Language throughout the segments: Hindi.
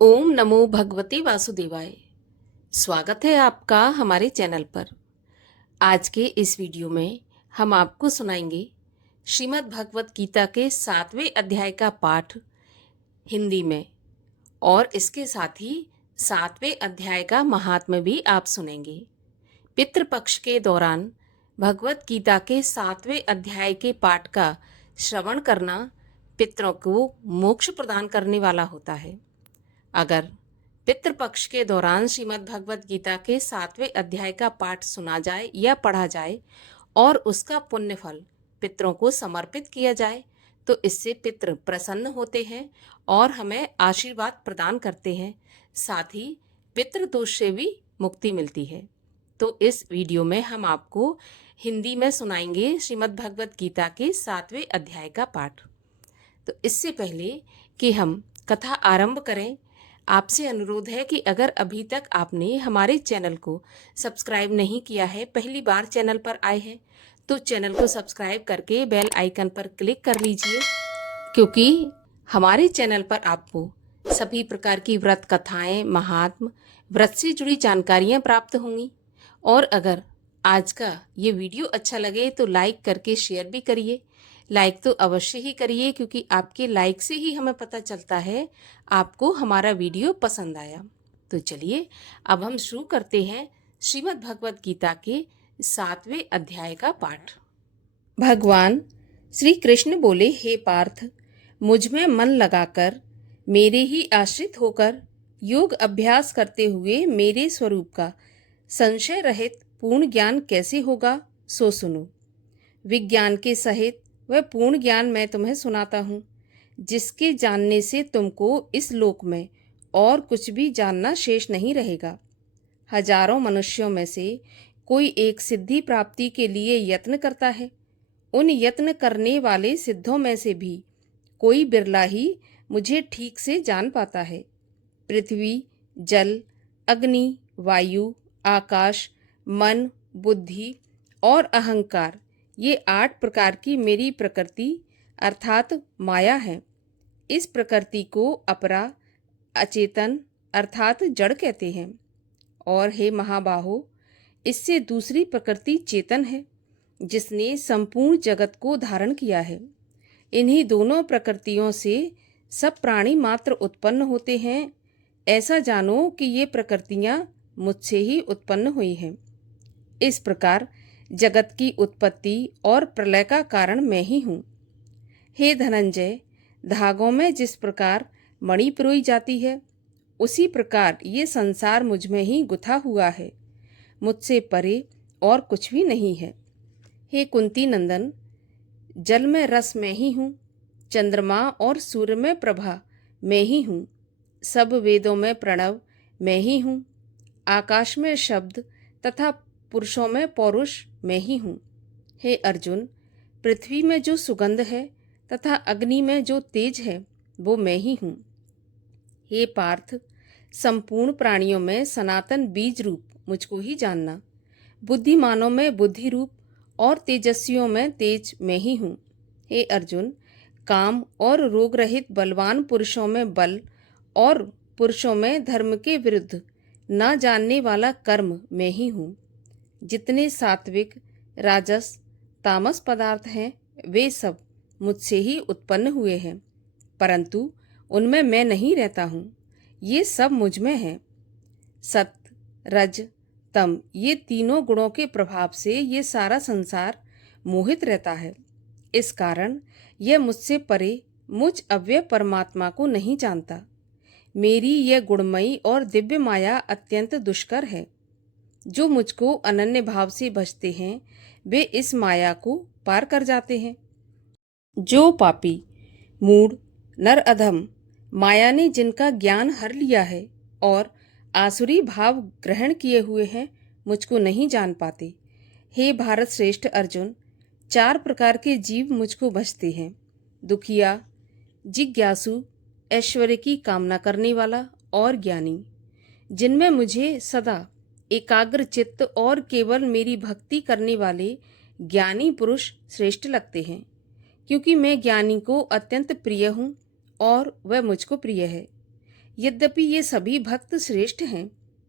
ओम नमो भगवते वासुदेवाय। स्वागत है आपका हमारे चैनल पर। आज के इस वीडियो में हम आपको सुनाएंगे श्रीमद् भगवत गीता के 7वें अध्याय का पाठ हिंदी में, और इसके साथ ही 7वें अध्याय का महात्म्य भी आप सुनेंगे। पितृपक्ष के दौरान भगवत गीता के 7वें अध्याय के पाठ का श्रवण करना पितरों को मोक्ष प्रदान करने वाला होता है। अगर पितृपक्ष के दौरान श्रीमद् भगवत गीता के 7वें अध्याय का पाठ सुना जाए या पढ़ा जाए और उसका पुण्य फल पितरों को समर्पित किया जाए तो इससे पितृ प्रसन्न होते हैं और हमें आशीर्वाद प्रदान करते हैं। साथ ही पितृदोष से भी मुक्ति मिलती है। तो इस वीडियो में हम आपको हिंदी में सुनाएंगे श्रीमद् भगवत गीता के 7वें अध्याय का पाठ। तो इससे पहले कि हम कथा आरंभ करें, आपसे अनुरोध है कि अगर अभी तक आपने हमारे चैनल को सब्सक्राइब नहीं किया है, पहली बार चैनल पर आए हैं, तो चैनल को सब्सक्राइब करके बेल आइकन पर क्लिक कर लीजिए, क्योंकि हमारे चैनल पर आपको सभी प्रकार की व्रत कथाएं, महात्म, व्रत से जुड़ी जानकारियां प्राप्त होंगी। और अगर आज का ये वीडियो अच्छा लगे तो लाइक करके शेयर भी करिए। लाइक तो अवश्य ही करिए, क्योंकि आपके लाइक से ही हमें पता चलता है आपको हमारा वीडियो पसंद आया। तो चलिए अब हम शुरू करते हैं श्रीमद् भगवत गीता के 7वें अध्याय का पाठ। भगवान श्री कृष्ण बोले, हे पार्थ, मुझ में मन लगाकर मेरे ही आश्रित होकर योग अभ्यास करते हुए मेरे स्वरूप का संशय रहित पूर्ण ज्ञान कैसे होगा, सो सुनो। विज्ञान के सहित वह पूर्ण ज्ञान मैं तुम्हें सुनाता हूँ, जिसके जानने से तुमको इस लोक में और कुछ भी जानना शेष नहीं रहेगा। हजारों मनुष्यों में से कोई एक सिद्धि प्राप्ति के लिए यत्न करता है। उन यत्न करने वाले सिद्धों में से भी कोई बिरला ही मुझे ठीक से जान पाता है। पृथ्वी, जल, अग्नि, वायु, आकाश, मन, बुद्धि और अहंकार, ये 8 प्रकार की मेरी प्रकृति अर्थात माया है। इस प्रकृति को अपरा, अचेतन अर्थात जड़ कहते हैं। और हे महाबाहो, इससे दूसरी प्रकृति चेतन है, जिसने संपूर्ण जगत को धारण किया है। इन्हीं दोनों प्रकृतियों से सब प्राणी मात्र उत्पन्न होते हैं। ऐसा जानो कि ये प्रकृतियां मुझसे ही उत्पन्न हुई हैं। इस प्रकार जगत की उत्पत्ति और प्रलय का कारण मैं ही हूँ। हे धनंजय, धागों में जिस प्रकार मणि पिरोई जाती है, उसी प्रकार ये संसार मुझ में ही गुथा हुआ है। मुझसे परे और कुछ भी नहीं है। हे कुंती नंदन, जल में रस मैं ही हूँ, चंद्रमा और सूर्य में प्रभा मैं ही हूँ, सब वेदों में प्रणव मैं ही हूँ, आकाश में शब्द तथा पुरुषों में पौरुष मैं ही हूँ। हे अर्जुन, पृथ्वी में जो सुगंध है तथा अग्नि में जो तेज है, वो मैं ही हूँ। हे पार्थ, संपूर्ण प्राणियों में सनातन बीज रूप मुझको ही जानना। बुद्धिमानों में बुद्धि रूप और तेजस्वियों में तेज मैं ही हूँ। हे अर्जुन, काम और रोग रहित बलवान पुरुषों में बल और पुरुषों में धर्म के विरुद्ध ना जानने वाला कर्म मैं ही हूँ। जितने सात्विक, राजस, तामस पदार्थ हैं, वे सब मुझसे ही उत्पन्न हुए हैं, परंतु उनमें मैं नहीं रहता हूँ। ये सब मुझ में हैं। सत्य, रज, तम, ये तीनों गुणों के प्रभाव से ये सारा संसार मोहित रहता है। इस कारण यह मुझसे परे मुझ अव्यय परमात्मा को नहीं जानता। मेरी यह गुणमयी और दिव्य माया अत्यंत दुष्कर है। जो मुझको अनन्य भाव से भजते हैं, वे इस माया को पार कर जाते हैं। जो पापी, मूढ़, नर अधम, माया ने जिनका ज्ञान हर लिया है और आसुरी भाव ग्रहण किए हुए हैं, मुझको नहीं जान पाते। हे भारत श्रेष्ठ अर्जुन, 4 प्रकार के जीव मुझको भजते हैं। दुखिया, जिज्ञासु, ऐश्वर्य की कामना करने वाला और ज्ञानी, जिनमें मुझे सदा एकाग्र चित्त और केवल मेरी भक्ति करने वाले ज्ञानी पुरुष श्रेष्ठ लगते हैं, क्योंकि मैं ज्ञानी को अत्यंत प्रिय हूँ और वह मुझको प्रिय है। यद्यपि ये सभी भक्त श्रेष्ठ हैं,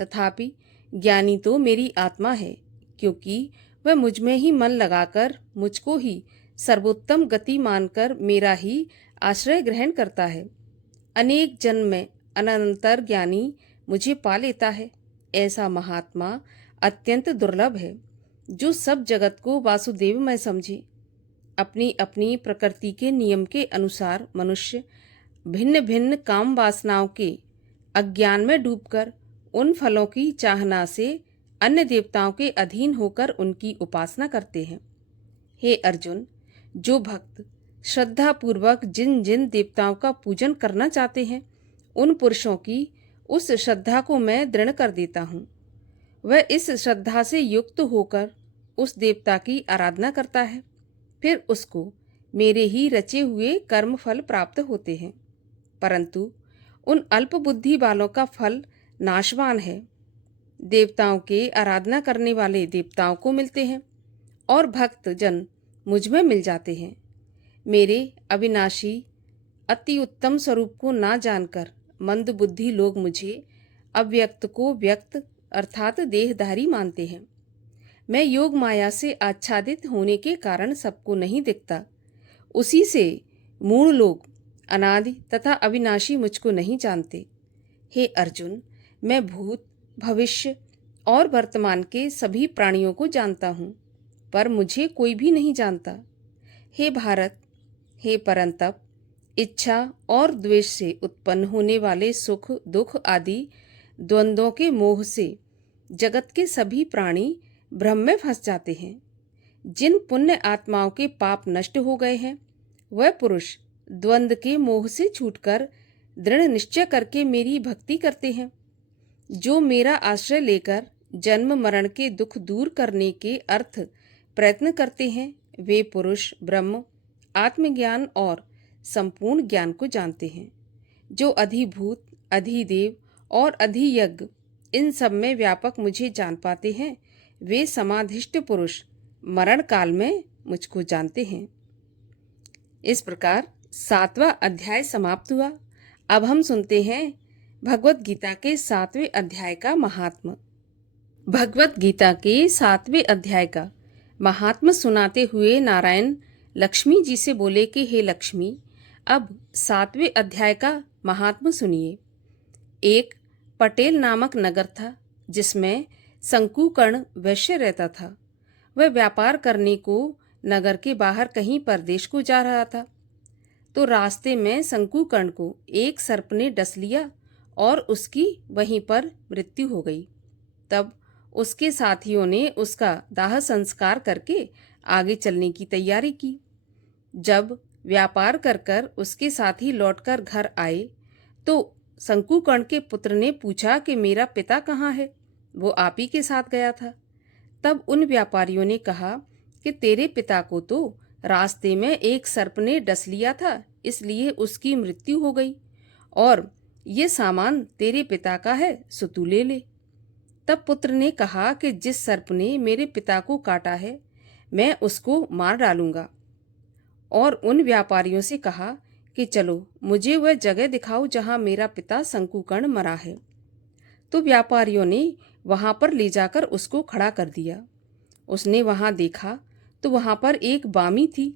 तथापि ज्ञानी तो मेरी आत्मा है, क्योंकि वह मुझ में ही मन लगाकर मुझको ही सर्वोत्तम गति मानकर मेरा ही आश्रय ग्रहण करता है। अनेक जन्म में अनंतर ज्ञानी मुझे पा लेता है। ऐसा महात्मा अत्यंत दुर्लभ है, जो सब जगत को वासुदेव में समझे। अपनी अपनी प्रकृति के नियम के अनुसार मनुष्य भिन्न भिन्न काम वासनाओं के अज्ञान में डूबकर उन फलों की चाहना से अन्य देवताओं के अधीन होकर उनकी उपासना करते हैं। हे अर्जुन, जो भक्त श्रद्धा पूर्वक जिन जिन देवताओं का पूजन करना चाहते हैं, उन पुरुषों की उस श्रद्धा को मैं दृढ़ कर देता हूँ। वह इस श्रद्धा से युक्त होकर उस देवता की आराधना करता है, फिर उसको मेरे ही रचे हुए कर्म फल प्राप्त होते हैं। परंतु उन अल्प बुद्धि वालों का फल नाशवान है। देवताओं के आराधना करने वाले देवताओं को मिलते हैं और भक्त जन मुझ में मिल जाते हैं। मेरे अविनाशी अति उत्तम स्वरूप को ना जानकर मंद बुद्धि लोग मुझे अव्यक्त को व्यक्त अर्थात देहधारी मानते हैं। मैं योग माया से आच्छादित होने के कारण सबको नहीं दिखता। उसी से मूढ़ लोग अनादि तथा अविनाशी मुझको नहीं जानते। हे अर्जुन, मैं भूत, भविष्य और वर्तमान के सभी प्राणियों को जानता हूँ, पर मुझे कोई भी नहीं जानता। हे भारत, हे परंतप, इच्छा और द्वेष से उत्पन्न होने वाले सुख दुख आदि द्वंद्वों के मोह से जगत के सभी प्राणी भ्रम में फंस जाते हैं। जिन पुण्य आत्माओं के पाप नष्ट हो गए हैं, वह पुरुष द्वंद्व के मोह से छूटकर दृढ़ निश्चय करके मेरी भक्ति करते हैं। जो मेरा आश्रय लेकर जन्म मरण के दुख दूर करने के अर्थ प्रयत्न करते हैं, वे पुरुष ब्रह्म, आत्मज्ञान और संपूर्ण ज्ञान को जानते हैं। जो अधिभूत, अधिदेव और अधियज्ञ इन सब में व्यापक मुझे जान पाते हैं, वे समाधिष्ठ पुरुष मरण काल में मुझको जानते हैं। इस प्रकार 7वां अध्याय समाप्त हुआ। अब हम सुनते हैं भगवत गीता के 7वें अध्याय का महात्म। भगवत गीता के 7वें अध्याय का महात्म सुनाते हुए नारायण लक्ष्मी जी से बोले कि हे लक्ष्मी, अब 7वें अध्याय का महात्म सुनिए। एक पटेल नामक नगर था, जिसमें शंकुकर्ण वैश्य रहता था। वह व्यापार करने को नगर के बाहर कहीं परदेश को जा रहा था, तो रास्ते में शंकुकर्ण को एक सर्प ने डस लिया और उसकी वहीं पर मृत्यु हो गई। तब उसके साथियों ने उसका दाह संस्कार करके आगे चलने की तैयारी की। जब व्यापार कर कर उसके साथी लौटकर घर आए, तो शंकुकर्ण के पुत्र ने पूछा कि मेरा पिता कहाँ है, वो आप ही के साथ गया था। तब उन व्यापारियों ने कहा कि तेरे पिता को तो रास्ते में एक सर्प ने डस लिया था, इसलिए उसकी मृत्यु हो गई, और ये सामान तेरे पिता का है, सो तू ले ले। तब पुत्र ने कहा कि जिस सर्प ने मेरे पिता को काटा है, मैं उसको मार डालूंगा, और उन व्यापारियों से कहा कि चलो मुझे वह जगह दिखाओ जहां मेरा पिता शंकुकर्ण मरा है। तो व्यापारियों ने वहां पर ले जाकर उसको खड़ा कर दिया। उसने वहां देखा तो वहां पर एक बामी थी,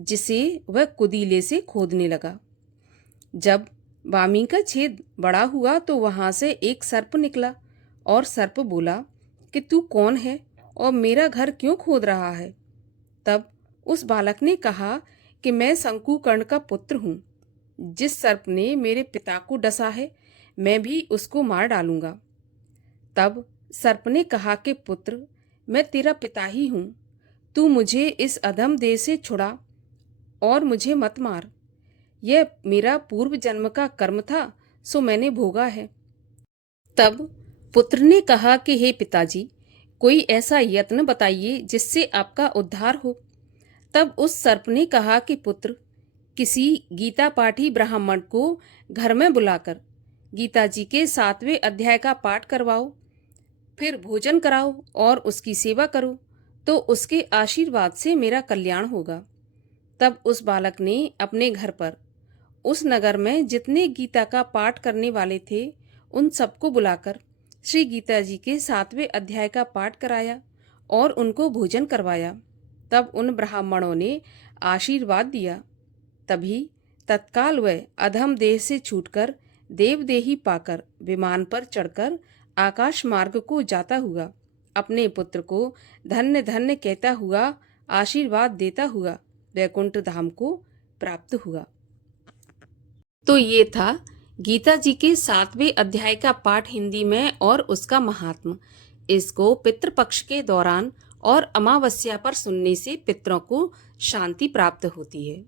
जिसे वह कुदीले से खोदने लगा। जब बामी का छेद बड़ा हुआ तो वहां से एक सर्प निकला, और सर्प बोला कि तू कौन है और मेरा घर क्यों खोद रहा है। तब उस बालक ने कहा कि मैं शंकुकर्ण का पुत्र हूँ। जिस सर्प ने मेरे पिता को डसा है, मैं भी उसको मार डालूंगा। तब सर्प ने कहा कि पुत्र, मैं तेरा पिता ही हूँ, तू मुझे इस अधम देह से छुड़ा और मुझे मत मार। यह मेरा पूर्व जन्म का कर्म था, सो मैंने भोगा है। तब पुत्र ने कहा कि हे पिताजी, कोई ऐसा यत्न बताइए जिससे आपका उद्धार हो। तब उस सर्प ने कहा कि पुत्र, किसी गीता पाठी ब्राह्मण को घर में बुलाकर गीता जी के 7वें अध्याय का पाठ करवाओ, फिर भोजन कराओ और उसकी सेवा करो, तो उसके आशीर्वाद से मेरा कल्याण होगा। तब उस बालक ने अपने घर पर उस नगर में जितने गीता का पाठ करने वाले थे उन सबको बुलाकर श्री गीता जी के 7वें अध्याय का पाठ कराया और उनको भोजन करवाया। तब उन ब्राह्मणों ने आशीर्वाद दिया। तभी तत्काल वह अधम देह से छूटकर देवदेही पाकर विमान पर चढ़कर आकाश मार्ग को जाता हुआ अपने पुत्र को धन्य धन्य कहता हुआ आशीर्वाद देता हुआ वैकुंठ धाम को प्राप्त हुआ। तो ये था गीता जी के 7वें अध्याय का पाठ हिंदी में और उसका महात्म। इसको पितृपक्ष के दौरान और अमावस्या पर सुनने से पितरों को शांति प्राप्त होती है।